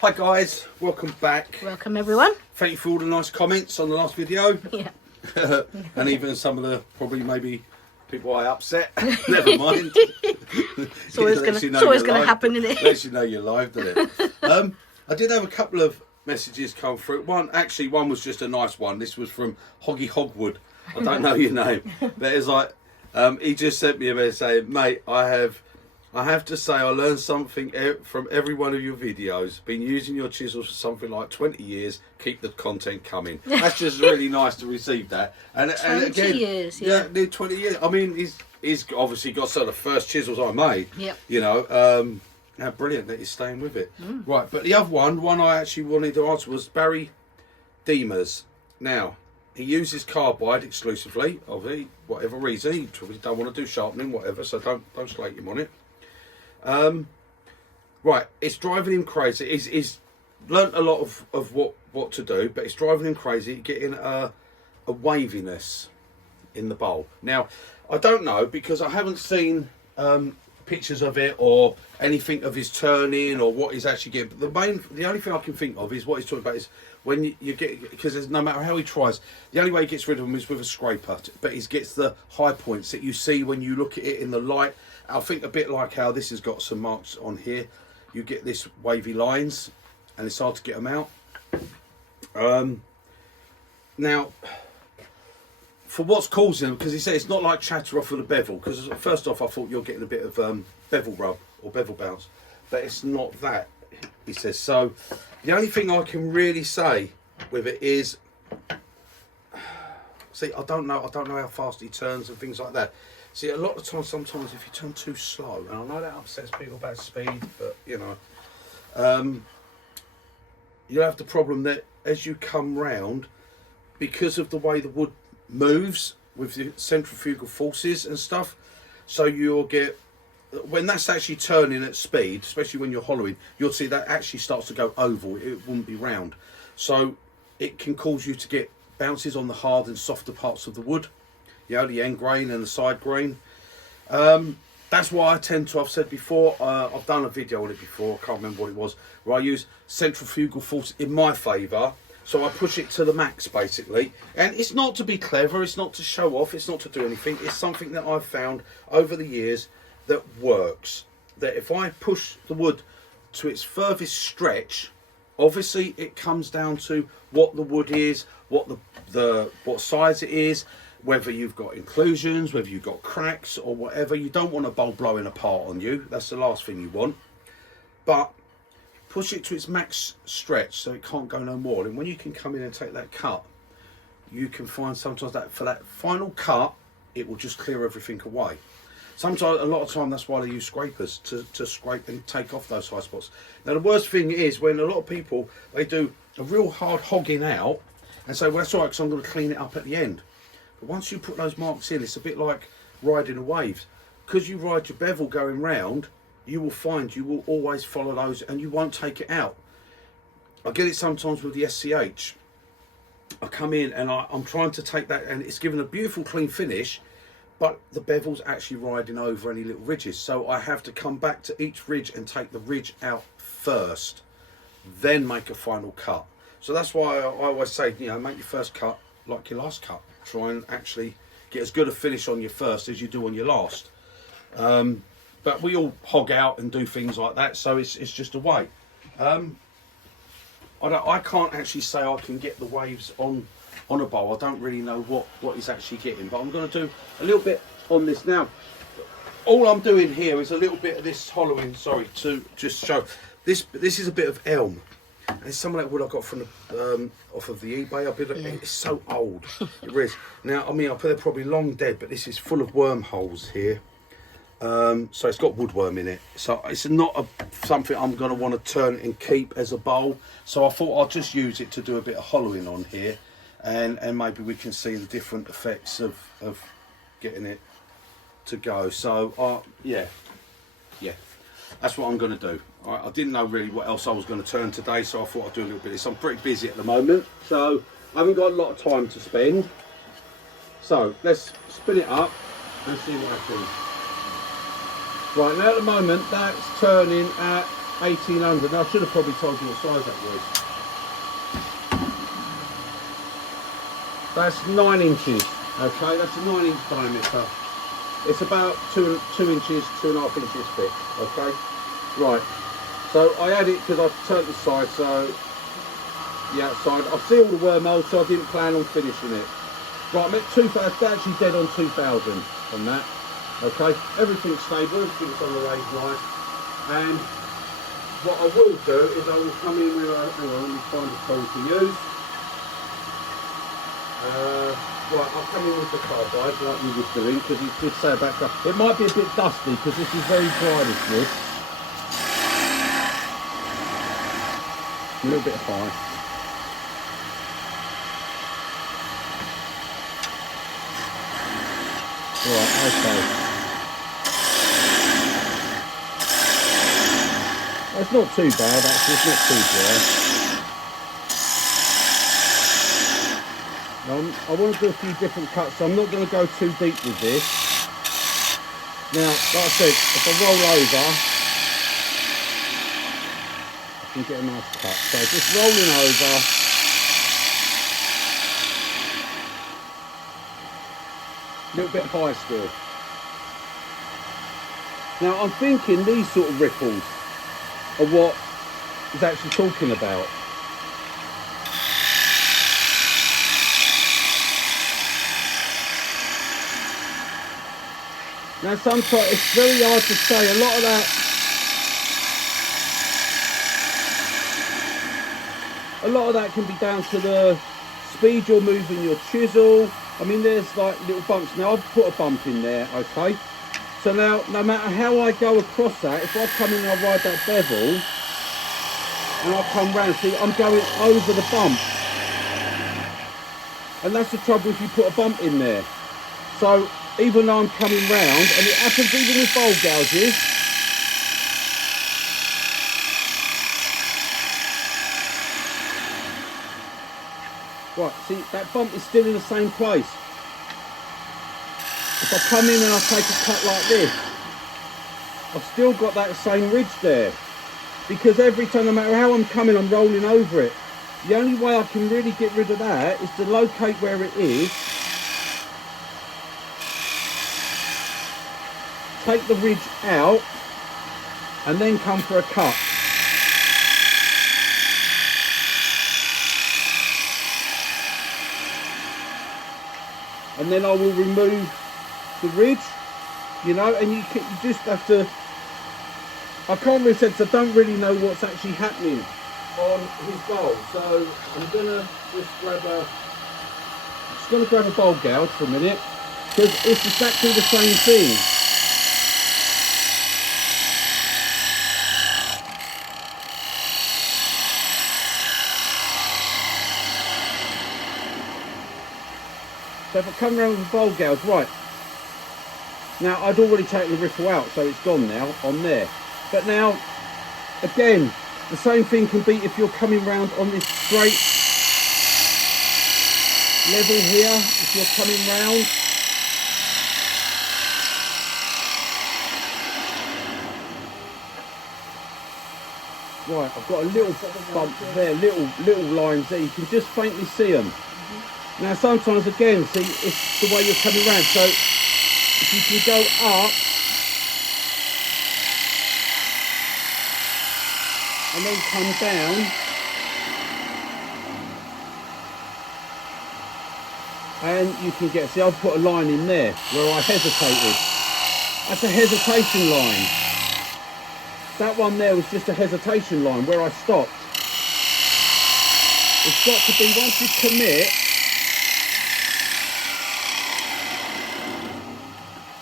Hi guys, welcome back. Welcome everyone. Thank you for all the nice comments on the last video. Yeah. And even some of the probably maybe people I upset. Never mind. It's always going to happen, isn't it? Lets you know you're live, doesn't it? I did have a couple of messages come through. One was just a nice one. This was from Hoggy Hogwood. I don't know your name, but it's like he just sent me a message saying, "Mate, I have to say I learned something from every one of your videos. Been using your chisels for something like 20 years. Keep the content coming." That's just really nice to receive that. And 20 again, years, yeah. near 20 years. I mean, he's obviously got some of the first chisels I made. Yep. You know, how brilliant that he's staying with it. Right, but the other one I actually wanted to answer was Barry Deemers. Now, he uses carbide exclusively, obviously, whatever reason. He probably don't want to do sharpening, whatever, so don't slate him on it. Right, it's driving him crazy. He's learnt a lot of what to do, but it's driving him crazy, getting a waviness in the bowl. Now, I don't know, because I haven't seen pictures of it or anything of his turning or what he's actually getting. But the only thing I can think of is what he's talking about is when you get, because no matter how he tries, the only way he gets rid of them is with a scraper. But he gets the high points that you see when you look at it in the light. I think a bit like how this has got some marks on here. You get this wavy lines, and it's hard to get them out. Now, for what's causing them, because he said it's not like chatter off of the bevel, because first off I thought you're getting a bit of bevel rub or bevel bounce, but it's not that, he says. So the only thing I can really say with it is, see, I don't know how fast he turns and things like that. See, a lot of times, sometimes if you turn too slow, and I know that upsets people about speed, but you know, you have the problem that as you come round, because of the way the wood moves with the centrifugal forces and stuff, so you'll get, when that's actually turning at speed, especially when you're hollowing, you'll see that actually starts to go oval. It wouldn't be round, so it can cause you to get bounces on the hard and softer parts of the wood. You know, the end grain and the side grain. That's why I tend to, I've said before, I've done a video on it before, I can't remember what it was, where I use centrifugal force in my favour. So I push it to the max, basically. And it's not to be clever, it's not to show off, it's not to do anything. It's something that I've found over the years that works. That if I push the wood to its furthest stretch, obviously it comes down to what the wood is, what size it is, whether you've got inclusions, whether you've got cracks or whatever. You don't want a bowl blowing apart on you. That's the last thing you want. But push it to its max stretch so it can't go no more. And when you can come in and take that cut, you can find sometimes that for that final cut, it will just clear everything away. Sometimes, a lot of time, that's why they use scrapers to scrape and take off those high spots. Now, the worst thing is when a lot of people, they do a real hard hogging out and say, well, that's all right, because I'm going to clean it up at the end. But once you put those marks in, it's a bit like riding a wave. Because you ride your bevel going round, you will find you will always follow those and you won't take it out. I get it sometimes with the SCH. I come in and I'm trying to take that, and it's given a beautiful clean finish, but the bevel's actually riding over any little ridges. So I have to come back to each ridge and take the ridge out first, then make a final cut. So that's why I always say, you know, make your first cut like your last cut. Try and actually get as good a finish on your first as you do on your last. But we all hog out and do things like that, so it's just a way. I can't actually say I can get the waves on a bowl. I don't really know what he's actually getting, but I'm going to do a little bit on this now. All I'm doing here is a little bit of this hollowing, sorry, to just show. This is a bit of elm. And it's some of that wood I got from the, off of the eBay. It's so old. It is. Now, I mean, they're probably long dead, but this is full of wormholes here. So it's got woodworm in it. So it's not something I'm going to want to turn and keep as a bowl. So I thought I'll just use it to do a bit of hollowing on here. And maybe we can see the different effects of getting it to go. So, yeah. That's what I'm going to do. Right, I didn't know really what else I was going to turn today, so I thought I'd do a little bit of this. I'm pretty busy at the moment, so I haven't got a lot of time to spend. So let's spin it up and see what happens. Right, now at the moment that's turning at 1800. Now I should have probably told you what size that was. That's 9 inches. Okay, that's a 9-inch diameter. It's about 2 inches, 2.5 inches thick. Okay, right. So I had it because I've turned the side, so the outside. I've sealed the wormhole, so I didn't plan on finishing it. Right, I'm at 2000. Actually, dead on 2000 on that. Okay, everything's stable, everything's on the raised nice. And what I will do is I will come in with a, hang on, let me find a tool to use. Right, I'll come in with the carbide like we was doing, because he did say about that. It might be a bit dusty because this is very dry, this wood. A little bit high. Right, okay. It's not too bad actually, it's not too dry. I want to do a few different cuts, so I'm not going to go too deep with this. Now, like I said, if I roll over, I can get a nice cut. So just rolling over. A little bit high still. Now, I'm thinking these sort of ripples are what he's actually talking about. Now sometimes it's very hard to say. A lot of that can be down to the speed you're moving your chisel. I mean, there's like little bumps. Now I've put a bump in there, okay? So now, no matter how I go across that, if I come in and I ride that bevel, and I come round, see, I'm going over the bump. And that's the trouble if you put a bump in there. So, even though I'm coming round, and it happens even with bowl gouges, right, see, that bump is still in the same place. If I come in and I take a cut like this, I've still got that same ridge there. Because every time, no matter how I'm coming, I'm rolling over it. The only way I can really get rid of that is to locate where it is, take the ridge out, and then come for a cut. And then I will remove the ridge, you know, and you just have to, I can't really say, because I don't really know what's actually happening on his bowl. So I'm gonna just grab a bowl gouge for a minute, because it's exactly the same thing. So if I come around with a bowl gouge, right, now I'd already taken the riffle out, so it's gone now on there. But now, again, the same thing can be if you're coming round on this straight level here, if you're coming round. Right, I've got a little bump there, little lines there, you can just faintly see them. Now sometimes again, see, it's the way you're coming round, so if you can go up and then come down, and you can get, see, I've put a line in there where I hesitated. That's a hesitation line. That one there was just a hesitation line where I stopped. It's got to be, once you commit,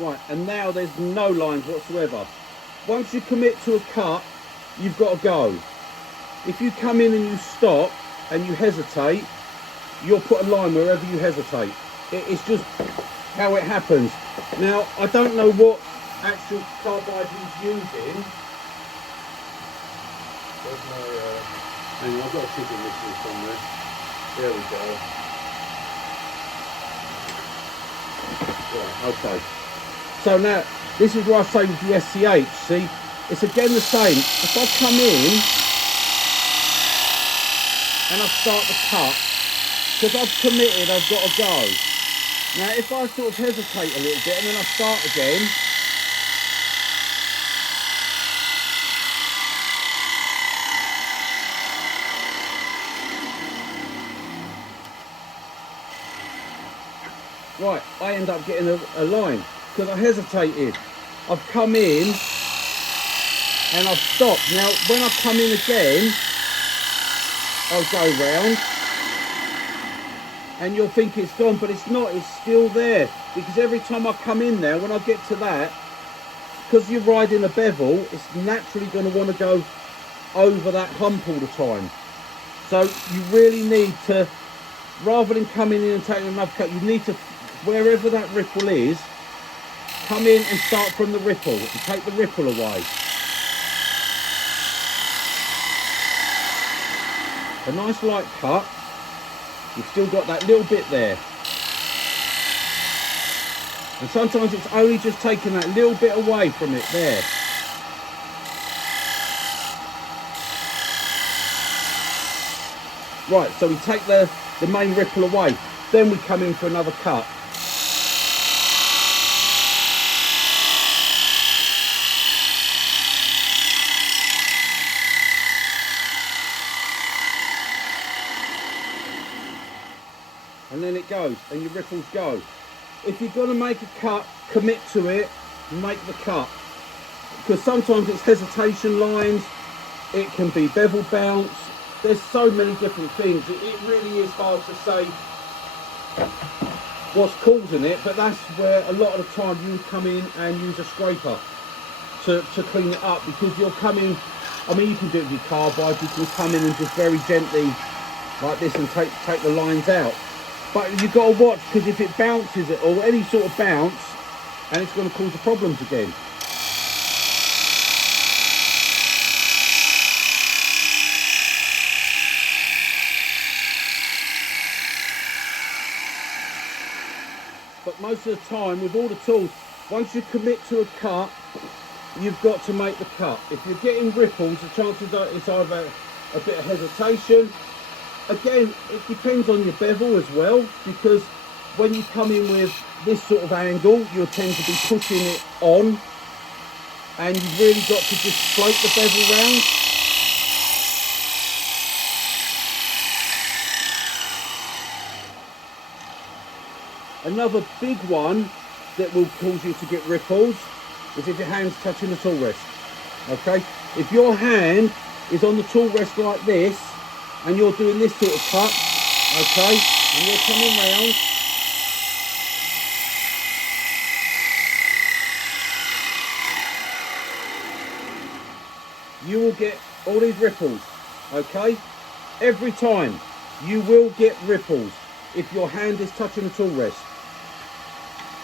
right, and now there's no lines whatsoever. Once you commit to a cut, you've got to go. If you come in and you stop and you hesitate, you'll put a line wherever you hesitate. It's just how it happens. Now, I don't know what actual carbide he's using. There's no, hang on, I've got a figure missing somewhere. There we go. Right, okay. So now, this is where I say with the SCH, see, it's again the same. If I come in and I start the cut, because I've committed, I've got to go. Now if I sort of hesitate a little bit and then I start again, right, I end up getting a line because I hesitated. I've come in and I've stopped. Now when I come in again, I'll go round and you'll think it's gone, but it's not, it's still there. Because every time I come in there, when I get to that, because you're riding a bevel, it's naturally going to want to go over that hump all the time. So you really need to, rather than coming in and taking another cut, you need to, wherever that ripple is, come in and start from the ripple and take the ripple away. A nice light cut. You've still got that little bit there. And sometimes it's only just taking that little bit away from it there. Right, so we take the main ripple away. Then we come in for another cut. And then it goes, and your ripples go. If you're going to make a cut, commit to it, make the cut. Because sometimes it's hesitation lines, it can be bevel bounce, there's so many different things. It really is hard to say what's causing it, but that's where a lot of the time you come in and use a scraper to clean it up, because you're coming, I mean you can do it with your carbide, you can come in and just very gently like this and take the lines out. But you've got to watch, because if it bounces it or any sort of bounce, and it's going to cause the problems again. But most of the time, with all the tools, once you commit to a cut, you've got to make the cut. If you're getting ripples, the chances are it's either a bit of hesitation. Again, it depends on your bevel as well, because when you come in with this sort of angle, you'll tend to be pushing it on, and you've really got to just float the bevel round. Another big one that will cause you to get ripples is if your hand's touching the tool rest. Okay, if your hand is on the tool rest like this, and you're doing this sort of cut, okay, and you're coming round, you will get all these ripples, okay? Every time you will get ripples if your hand is touching the tool rest.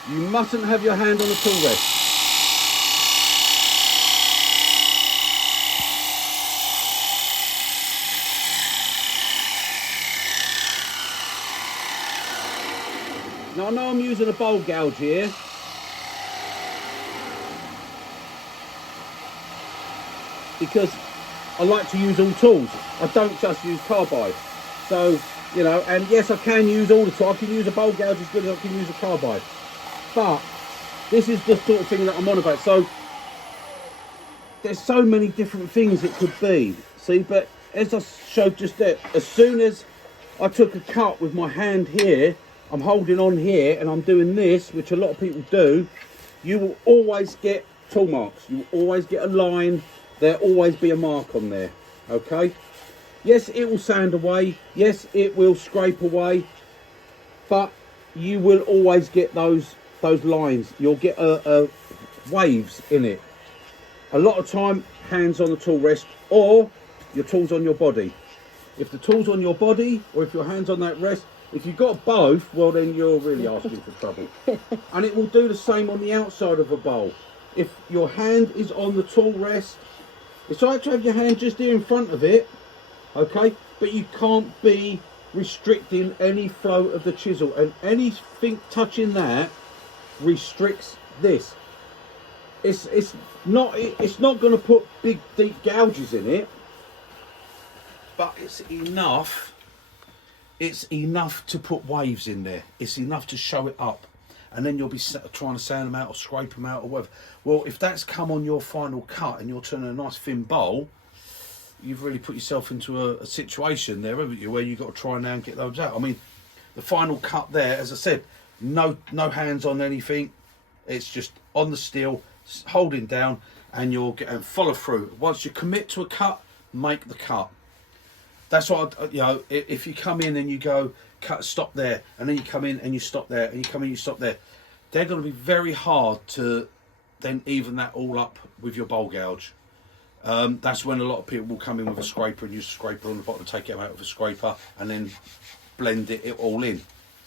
You mustn't have your hand on the tool rest. Now I know I'm using a bowl gouge here, because I like to use all tools. I don't just use carbide. So, you know, and yes, I can use all the tools. I can use a bowl gouge as good as I can use a carbide. But this is the sort of thing that I'm on about. So there's so many different things it could be. See, but as I showed just there, as soon as I took a cut with my hand here, I'm holding on here and I'm doing this, which a lot of people do, you will always get tool marks. You will always get a line. There'll always be a mark on there, okay? Yes, it will sand away. Yes, it will scrape away. But you will always get those lines. You'll get waves in it. A lot of time, hands on the tool rest, or your tool's on your body. If the tool's on your body, or if your hand's on that rest, if you've got both, well then you're really asking for trouble. And it will do the same on the outside of a bowl. If your hand is on the tool rest, it's right to have your hand just here in front of it, okay? But you can't be restricting any flow of the chisel, and anything touching that restricts this. it's not going to put big deep gouges in it, but it's enough. It's enough to put waves in there. It's enough to show it up, and then you'll be trying to sand them out or scrape them out or whatever. Well, if that's come on your final cut and you're turning a nice thin bowl, you've really put yourself into a situation there, haven't you, where you've got to try now and get those out. I mean, the final cut there, as I said, no hands on anything. It's just on the steel, holding down, and you'll get and follow through. Once you commit to a cut, make the cut. That's what if you come in and you go cut, stop there, and then you come in and you stop there, and you come in, you stop there, they're going to be very hard to then even that all up with your bowl gouge. That's when a lot of people will come in with a scraper and use a scraper on the bottom, take it out with a scraper, and then blend it all in.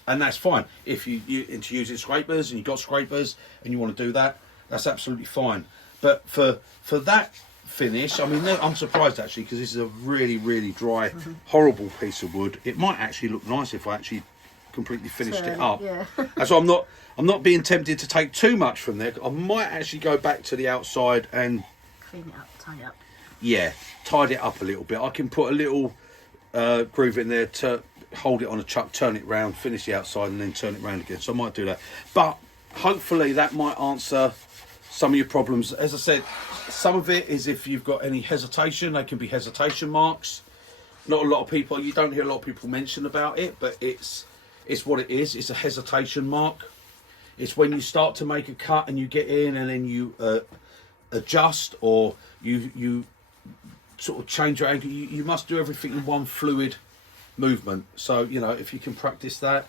And that's fine. If you into using scrapers and you've got scrapers and you want to do that, that's absolutely fine. But for that finish, I mean, I'm surprised actually, because this is a really dry, horrible piece of wood. It might actually look nice if I actually completely finished it up. Yeah. So I'm not being tempted to take too much from there. I might actually go back to the outside and clean it up, tie it up. Yeah, tidy it up a little bit. I can put a little groove in there to hold it on a chuck, turn it round, finish the outside, and then turn it round again. So I might do that. But hopefully that might answer some of your problems. As I said, some of it is if you've got any hesitation, they can be hesitation marks. Not a lot of people, you don't hear a lot of people mention about it, but it's what it is. It's a hesitation mark. It's when you start to make a cut and you get in and then you adjust, or you sort of change your angle. You must do everything in one fluid movement. So, you know, if you can practice that,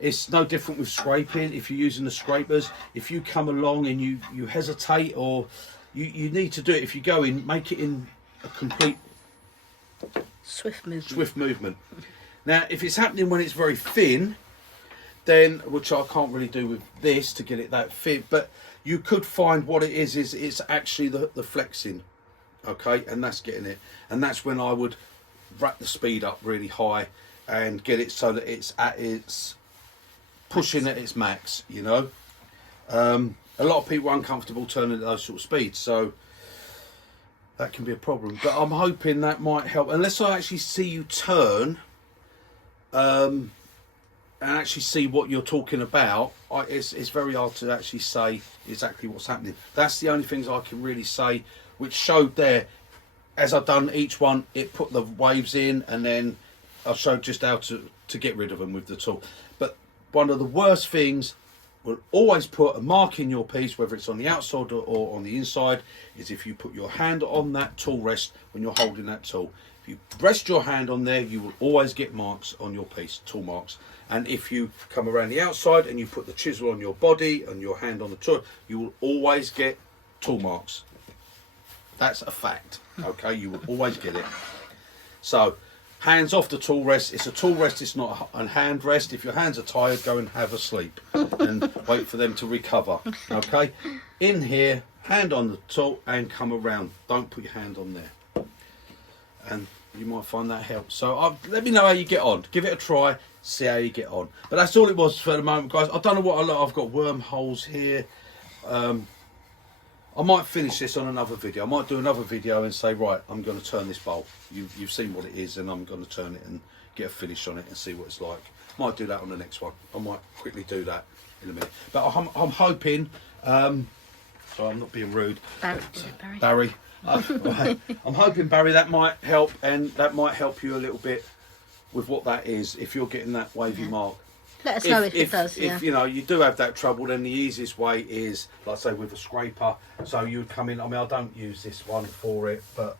it's no different with scraping. If you're using the scrapers, if you come along and you hesitate, or you need to do it, if you go in, make it in a complete swift movement. Now, if it's happening when it's very thin, then, which I can't really do with this to get it that thin, but you could find what it is it's actually the flexing, okay, and that's getting it. And that's when I would rack the speed up really high and get it so that it's at its pushing at its max, you know. A lot of people are uncomfortable turning at those sort of speeds, so that can be a problem. But I'm hoping that might help, unless I actually see you turn and actually see what you're talking about. It's very hard to actually say exactly what's happening. That's the only things I can really say, which showed there. As I've done each one, it put the waves in, and then I showed just how to get rid of them with the tool. But one of the worst things, will always put a mark in your piece, whether it's on the outside or on the inside, is if you put your hand on that tool rest when you're holding that tool. If you rest your hand on there, you will always get marks on your piece, tool marks. And if you come around the outside and you put the chisel on your body and your hand on the tool, you will always get tool marks. That's a fact, okay? You will always get it. So, hands off the tool rest. It's a tool rest, it's not a hand rest. If your hands are tired, go and have a sleep and wait for them to recover, okay? In here, hand on the tool and come around. Don't put your hand on there. And you might find that helps. So let me know how you get on. Give it a try, see how you get on. But that's all it was for the moment, guys. I don't know what I've got wormholes here. I might finish this on another video. I might do another video and say, right, I'm going to turn this bowl. You've seen what it is, and I'm going to turn it and get a finish on it and see what it's like. Might do that on the next one. I might quickly do that in a minute. But I'm hoping, so I'm not being rude. Barry. I'm hoping, Barry, that might help, and that might help you a little bit with what that is, if you're getting that wavy mark. Let us know if it does. If you know you do have that trouble, then the easiest way is, like I say, with a scraper. So you would come in. I mean, I don't use this one for it, but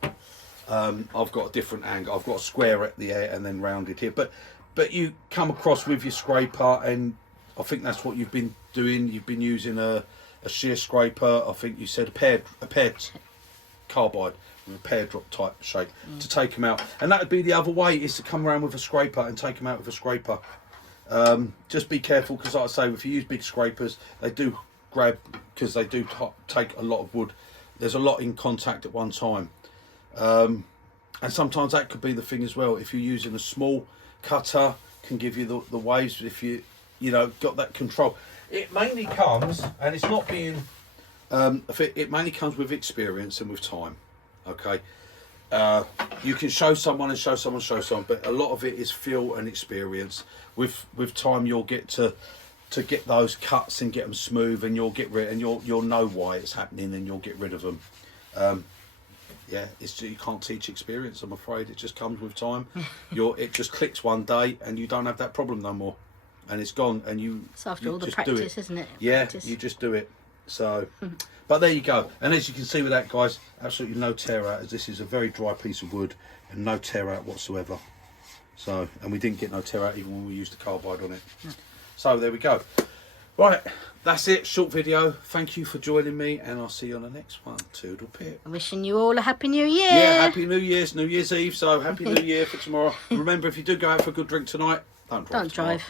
I've got a different angle. I've got a square at the end and then rounded here. But you come across with your scraper, and I think that's what you've been doing. You've been using a shear scraper. I think you said a paired carbide with a pear drop type shape to take them out. And that would be the other way, is to come around with a scraper and take them out with a scraper. Just be careful, because like I say, if you use big scrapers, they do grab, because they do take a lot of wood. There's a lot in contact at one time, and sometimes that could be the thing as well. If you're using a small cutter, can give you the waves. If you know got that control, it mainly comes, and it's not being It mainly comes with experience and with time. Okay, you can show someone and show someone, but a lot of it is feel and experience. With time, you'll get to get those cuts and get them smooth, and you'll know why it's happening, and you'll get rid of them. Yeah, you can't teach experience, I'm afraid. It just comes with time. It just clicks one day, and you don't have that problem no more, and it's gone. And it's after all the just practice, isn't it? Yeah, Practice. you just do it. So, but there you go. And as you can see with that, guys, absolutely no tear out, as this is a very dry piece of wood and no tear out whatsoever. So, and we didn't get no tear out even when we used the carbide on it. So there we go. Right, that's it. Short video. Thank you for joining me, and I'll see you on the next one. Toodle pip. I'm wishing you all a happy New Year. Yeah, happy New Year's, New Year's Eve. So happy New Year for tomorrow. Remember, if you do go out for a good drink tonight, don't drive. Don't drive.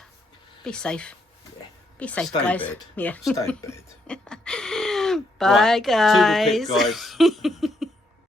Be safe. Yeah. Be safe, Stay guys. in bed. Yeah. Stay in bed. Bye, right. guys. Toodle pip, guys.